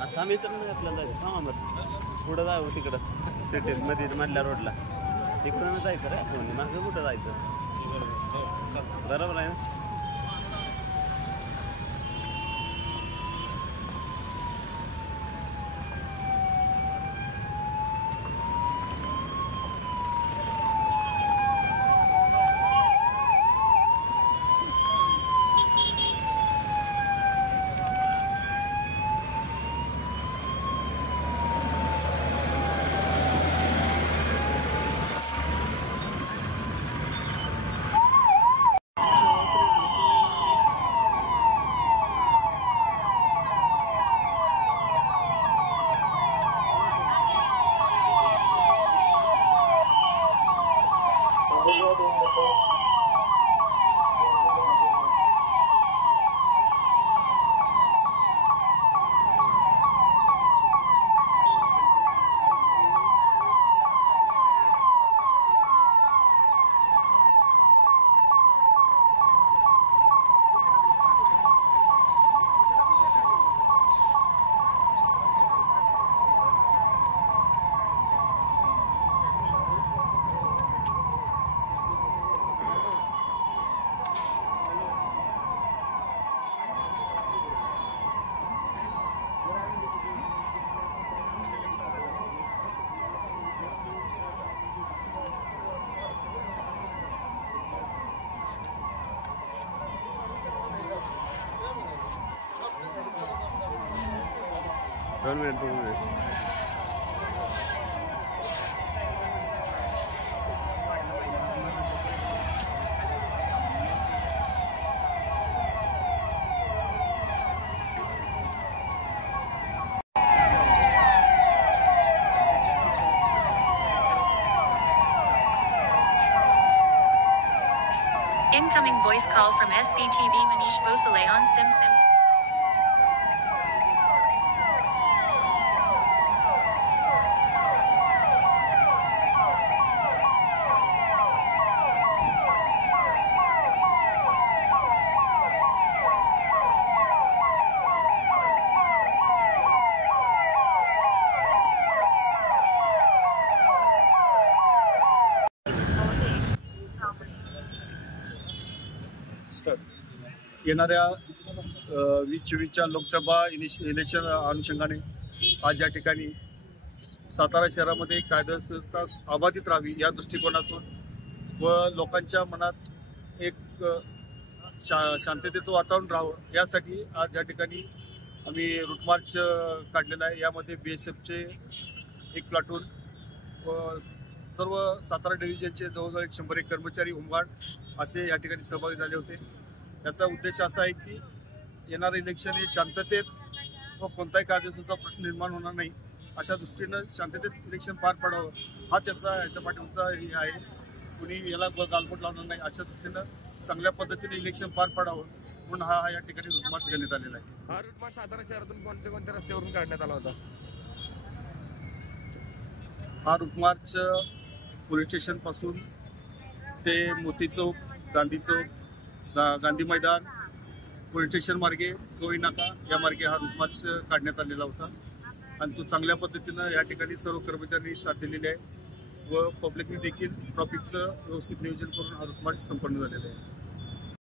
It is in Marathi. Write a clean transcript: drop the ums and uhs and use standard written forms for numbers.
आता आम्ही तर नाही आपल्याला जायचं थांबा मग पुढं जाऊ तिकडं सिटीत मध्ये मधल्या रोडला तिकडून जायचं रे आपण मागं कुठं जायचं बरोबर आहे ना. दोन minute Incoming voice call from SBTV Manish Bhosale on SimSim. येणाऱ्या 2024च्या लोकसभा इलेक्शन अनुषंगाने आज या ठिकाणी सातारा शहरामध्ये कायदा संस्था अबाधित राहावी या दृष्टिकोनातून व लोकांच्या मनात एक शांततेचं वातावरण राहावं यासाठी आज या ठिकाणी आम्ही रूट मार्च काढलेला आहे. यामध्ये BSFचे एक प्लाटून व सर्व सातारा डिव्हिजनचे जवळजवळ 101 कर्मचारी होमगार्ड असे या ठिकाणी सहभागी झाले होते. याचा उद्देश असा आहे की येणारं इलेक्शन हे शांततेत व कोणताही कायदेशीरचा प्रश्न निर्माण होणार नाही अशा दृष्टीनं शांततेत इलेक्शन पार पडावं हा याच्या पाठीमागचा हे आहे. कुणी याला गालबोट लावणार नाही अशा दृष्टीनं चांगल्या पद्धतीने इलेक्शन पार पडावं म्हणून हा या ठिकाणी रूट मार्च घेण्यात आलेला आहे. हा रूट मार्च सातारा शहरातून कोणत्या रस्त्यावरून काढण्यात आला होता? हा रूट मार्च पोलीस स्टेशनपासून ते मोती चौक, गांधी चौक, गांधी मैदान, पोलीस स्टेशन मार्गे गोवी नाका या मार्गे हा रूट मार्च काढण्यात आलेला होता आणि तो चांगल्या पद्धतीनं या ठिकाणी सर्व कर्मचाऱ्यांनी साथ दिलेली आहे व पब्लिकने देखील ट्रॅफिकचं व्यवस्थित नियोजन करून हा रूट मार्च संपन्न झालेला आहे.